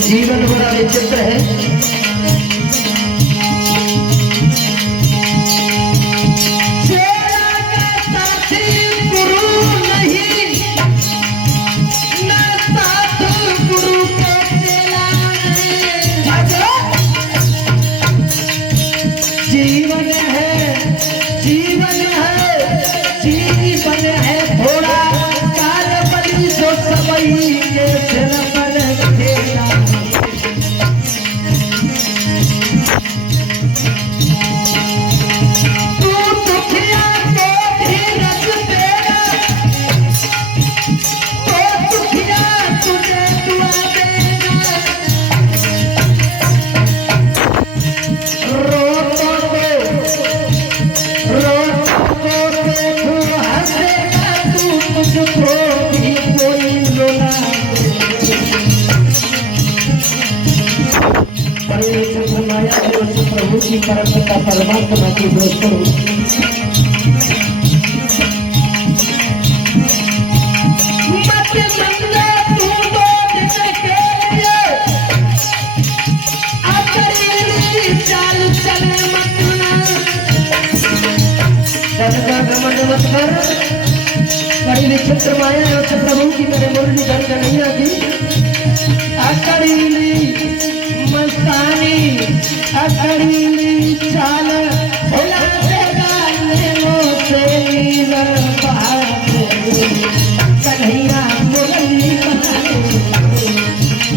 जीवन बड़ा विचित्र है। चेला का साथी गुरु नहीं, ना साथ गुरु के चेला जीवन है, जीवन है, जीवन है थोड़ा काल बली जो सबई के सिर पर खेला। तू दुखिया को धीरज देगा, तो दुखिया तुझे दुआ देगा। रो तो देखो हंसेगा तू, तुझको भी कोई रुला माया प्रभु की परमपिता परमात्मा की दोस्तों, मत मंगे तू तो जिसके लिए अकरीली चाल चले मतना। घमंड मत कर, बड़ी विचित्र माया है उस प्रभु की मेरे मुरली धन का नहीं आती। अकरीली मस्तानी, अकरीली चाल भुला देगा लेनो से नीला बहादे। कन्हैया मुरली बनाए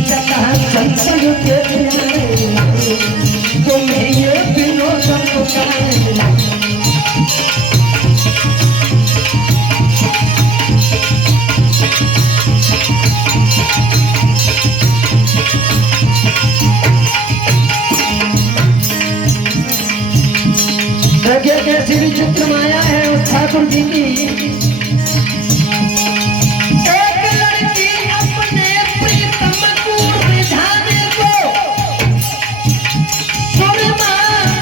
जहाँ संतन के प्यारे, तुम्हें ये विनोदन पुकारे। कैसी विचित्र माया है उस ठाकुर जी की। एक लड़की अपने प्रीतम को रिझाने को सुरमा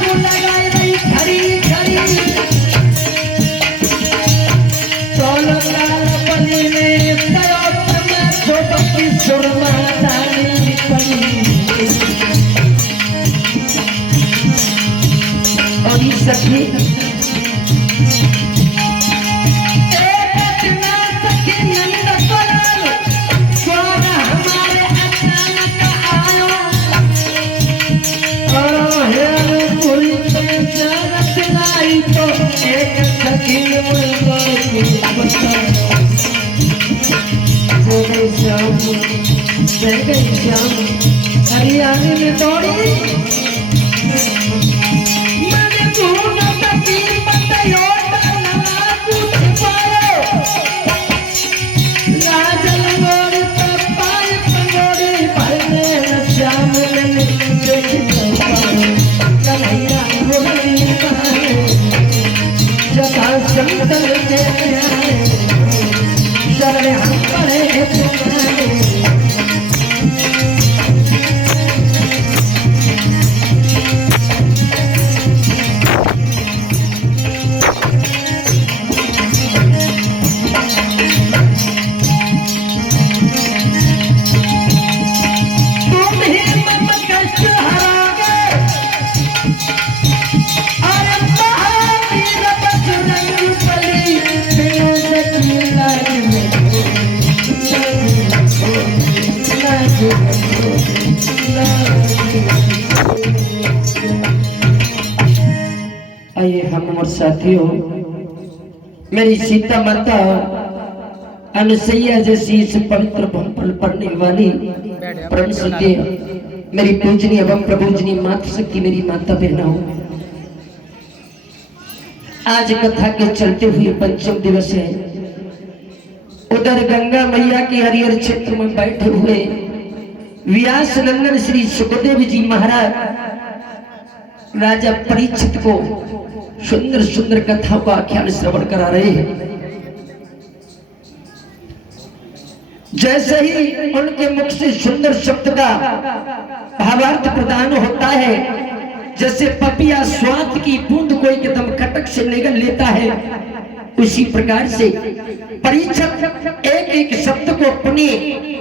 को लगाई रही खड़ी खड़ी। चौलंगाल बली में तयोतम छोटो की सुरमा डाली पड़ी। और इस सखी हरियाणा में दौड़ी मैंने राजल मोड़ी पाई पंगोड़ी भरने श्याम कन्हैया मुरली बहाने जहाँ शंकर के प्यारे शरण हम पड़े तुम्हारे। आइए हम और साथियों, मेरी सीता माता अनुसैया जैसी इस पवित्र भूमि पर पड़ने वाली परम सत्य मेरी पूजनीय एवं प्रपूजनीय माता शक्ति मेरी माता बहनों, आज कथा के चलते हुए पंचम दिवस है। उधर गंगा मैया के हरिहर क्षेत्र में बैठे हुए व्यास नंदन श्री सुखदेव जी महाराज राजा परीक्षित को सुंदर सुंदर कथाओं का आख्यान श्रवण करा रहे हैं। जैसे ही उनके मुख से सुंदर शब्द का भावार्थ प्रदान होता है, जैसे पपिया स्वाद की बूंद को एकदम कटक से निगल लेता है, उसी प्रकार से परीक्षक एक एक शब्द को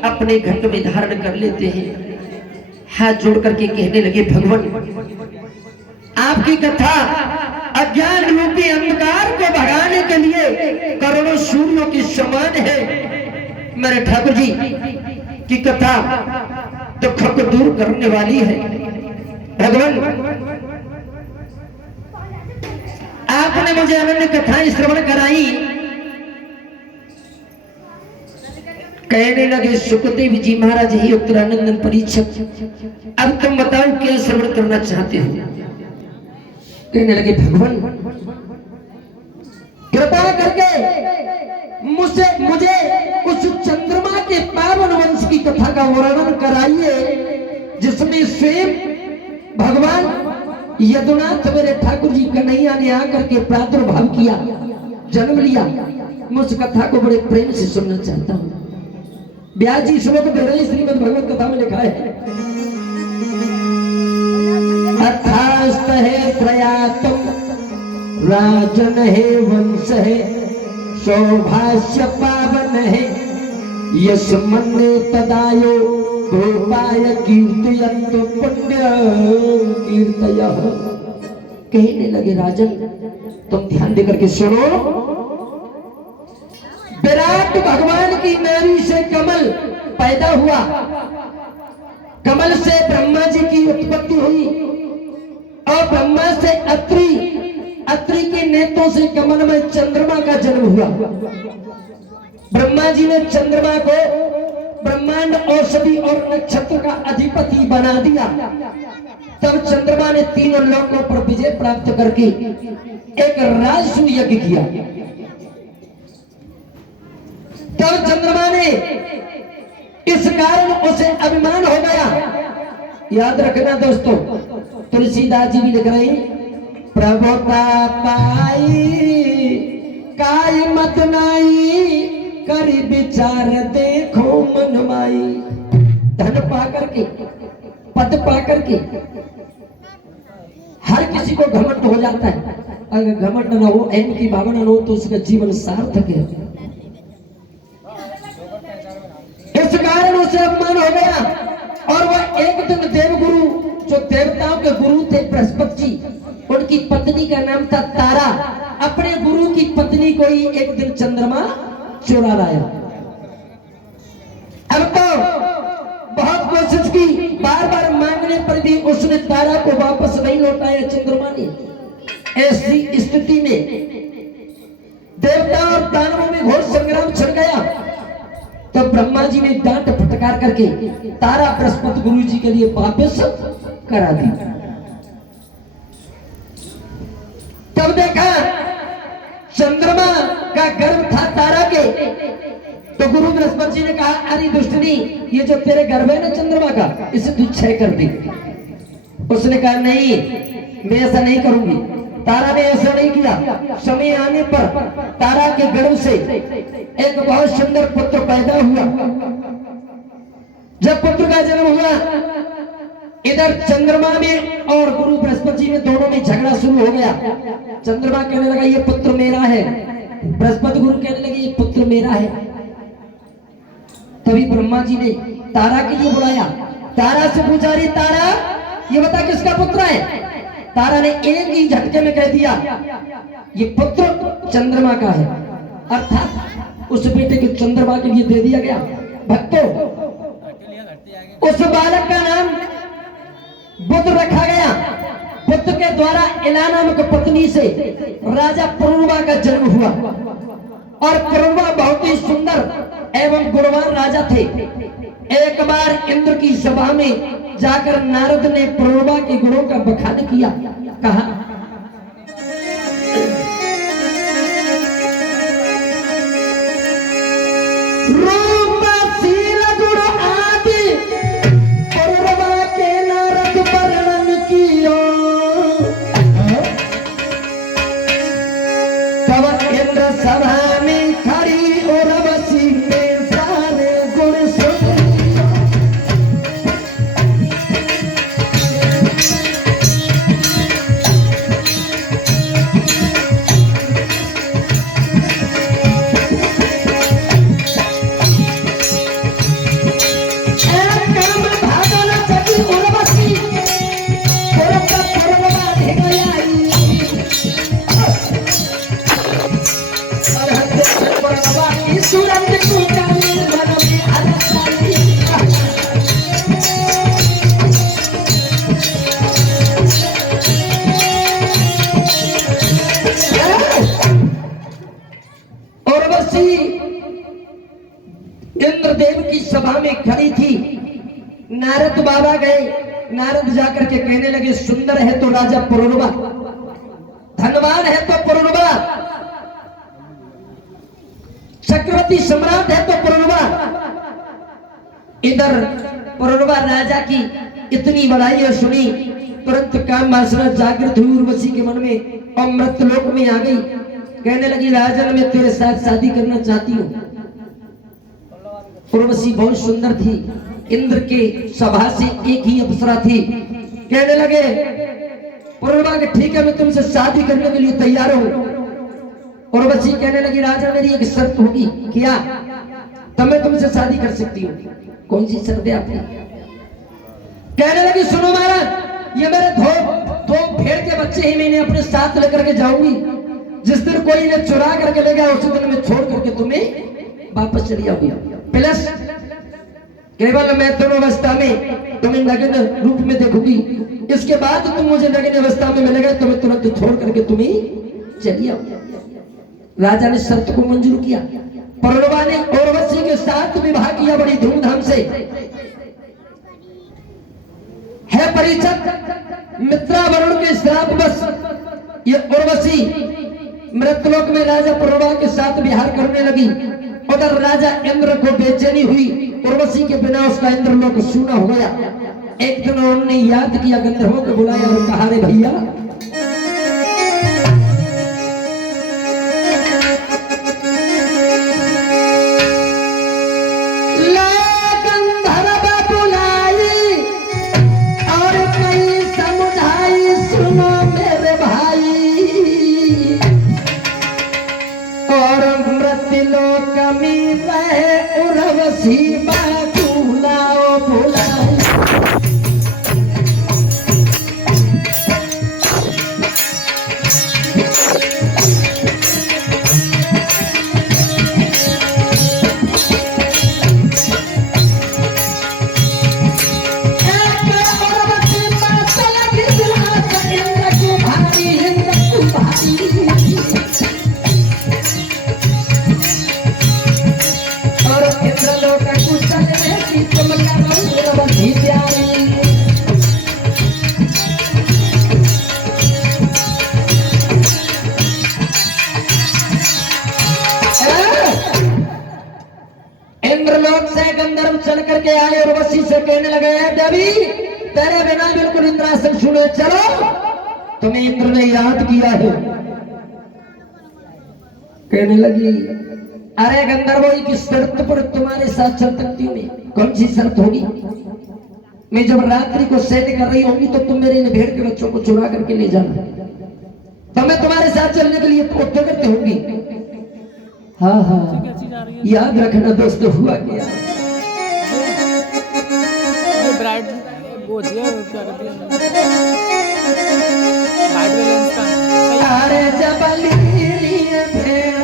अपने घट में धारण कर लेते हैं। हाथ जोड़ करके कहने लगे, भगवान आपकी कथा अज्ञान रूपी अंधकार को भगाने के लिए करोड़ों सूर्यों के समान है। मेरे ठाकुर जी की कथा दुखों को दूर करने वाली है। भगवान आपने मुझे अनन्य कथाएं श्रवण कराई। कहने लगे, सुखदेव जी महाराज ही उत्तरानंदन परीक्षक, अब तुम बताओ क्या श्रवण करना चाहते हो। कहने लगे, भगवान कृपा करके मुझे उस चंद्रमा के पावन वंश की कथा का वर्णन कराइए जिसमें स्वयं भगवान यदुनाथ मेरे ठाकुर जी कन्हैया ने आकर के प्रादुर्भाव किया, जन्म लिया। मैं उस कथा को बड़े प्रेम से सुनना चाहता हूँ। व्यास जी श्लोक दे रहे श्रीमद् भगवत कथा में लिखा है, अथास्त है प्रयातम राजन है वंश है सौभाष्य पावन है यश मन्ने तदायो गोपाय कीर्तयन्त पुण्य कीर्तयः। कहने लगे, राजन तुम ध्यान देकर के सुनो। विराट भगवान की नाभि से कमल पैदा हुआ, कमल से ब्रह्मा जी की उत्पत्ति हुई और ब्रह्मा से अत्रि, अत्रि के नेत्रों से कमल में चंद्रमा का जन्म हुआ। ब्रह्मा जी ने चंद्रमा को ब्रह्मांड औषधि और नक्षत्र का अधिपति बना दिया। तब चंद्रमा ने तीनों लोकों पर विजय प्राप्त करके एक राजसू यज्ञ किया। तब चंद्रमा ने इस कारण उसे अभिमान हो गया। याद रखना दोस्तों, तुलसीदास जी भी लिख रहे हैं, प्रभुता पाई काई मत नाई करी विचार देखो मन माई। धन पाकर के, पद पाकर के हर किसी को घमंड हो जाता है। अगर घमंड न हो, अहम की भावना न हो तो उसका जीवन सार्थक है। इस कारण उसे अपमान हो गया और वह एक दिन देवगुरु, जो देवताओं के गुरु थे बृहस्पति जी, उनकी पत्नी का नाम था तारा, अपने गुरु की पत्नी को ही एक दिन चंद्रमा चुरा लाया। अब तो बहुत कोशिश की, बार बार मांगने पर भी उसने तारा को वापस नहीं लौटाया चंद्रमा ने। ऐसी स्थिति में देवता और दानवों में घोर संग्राम छिड़ गया। तो ब्रह्मा जी ने डांट फटकार करके तारा बृहस्पति गुरु जी के लिए वापस करा दी। तब देखा चंद्रमा का गर्भ था तारा के, तो गुरु बृहस्पति जी ने कहा, अरे दुष्टनी, ये जो तेरे गर्भ है ना चंद्रमा का, इसे तू क्षय कर दे। उसने कहा, नहीं मैं ऐसा नहीं करूंगी। तारा ने ऐसा नहीं किया। समय आने पर तारा के गर्भ से एक बहुत सुंदर पुत्र पैदा हुआ। जब पुत्र का जन्म हुआ, इधर चंद्रमा में और गुरु बृहस्पति जी में दोनों में झगड़ा शुरू हो गया। चंद्रमा कहने लगा, ये पुत्र मेरा है। बृहस्पति गुरु कहने लगे, ये पुत्र मेरा है। तभी ब्रह्मा जी ने तारा के लिए बुलाया। तारा से पूछा, रही तारा ये बता किसका पुत्र है। तारा ने एक ही झटके में कह दिया, ये पुत्र चंद्रमा का है। अर्थात उस बेटे के चंद्रमा के लिए दे दिया गया। भक्तों, उस बालक का नाम बुध रखा गया। बुध के द्वारा इला नामक पत्नी से राजा पुरुरवा का जन्म हुआ और पुरुरवा बहुत ही सुंदर एवं गुणवान राजा थे। एक बार इंद्र की सभा में जाकर नारद ने पुरुरवा के गुणों का बखान किया। कहा, रूप शील गुण आदि पुरुरवा के नारद वर्णन कियो। तब इंद्र सभा में खड़ी उर्वशी में सारे गुण सुन। खड़ी थी। नारद बाबा गए, नारद जाकर के कहने लगे सुंदर है तो राजा पुरुरवा, धनवान है तो पुरुरवा, चक्रवर्ती सम्राट है तो पुरुरवा। इधर पुरुरवा राजा की इतनी बड़ाई है सुनी, तुरंत काम वासना जागृत हुई उर्वशी के मन में और मृतलोक में आ गई। कहने लगी राजन मैं तेरे साथ शादी करना चाहती हूँ। उर्वशी बहुत सुंदर थी, इंद्र के सभा से एक ही अप्सरा थी। कहने लगे पुरुरवा के ठीक है मैं तुमसे शादी करने के लिए तैयार हूँ। उर्वशी कहने लगी राजा मेरी एक शर्त होगी। क्या? तब मैं तुमसे शादी कर सकती हूँ। कौन सी शर्त है आपकी? कहने लगी सुनो महाराज, ये मेरे दो भेड़ के बच्चे ही मैंने अपने साथ लेकर के जाऊंगी। जिस दिन कोई इन्हें चुरा करके ले गया उसी दिन मैं छोड़ करके तुम्हें वापस चली आऊंगी। प्लस केवल मैं दोनों अवस्था में तुम्हें नग्न रूप में देखूंगी, इसके बाद तुम मुझे नग्न अवस्था में मिलेगा तो मैं तुरंत छोड़ करके तुम्हें चली आऊंगी। राजा ने शर्त को मंजूर किया। पुरुरवा ने उर्वशी के साथ विवाह किया बड़ी धूमधाम से। है परीक्षित, मित्रा वरुण के श्राप बस ये उर्वशी मृतलोक में राजा पुरुरवा के साथ विहार करने लगी। उधर राजा इंद्र को बेचैनी हुई, उर्वशी के बिना उसका इंद्रलोक सूना हो गया। एक दिन उन्होंने याद किया, गंधर्वों को बुलाया और कहा रे भैया चल करके आए और उर्वशी से कहने लगे देवी तेरे बिना बिल्कुल इंद्रासन सुने चलो, तुम्हें इंद्र ने याद किया है। कहने लगी अरे गंधर्वों की शर्त पर तुम्हारे साथ चल सकती हूँ मैं। कौन सी शर्त होगी? मैं जब रात्रि को सैर कर रही होंगी तो तुम मेरे इन भेड़ के बच्चों को चुरा करके ले जाना, तो मैं तुम्हारे साथ चलने के लिए उत्तर करते होंगी। हाँ हाँ याद रखना दोस्तों, हुआ क्या ब्राइड वो दिया क्या करती है। अरे जबली भेड़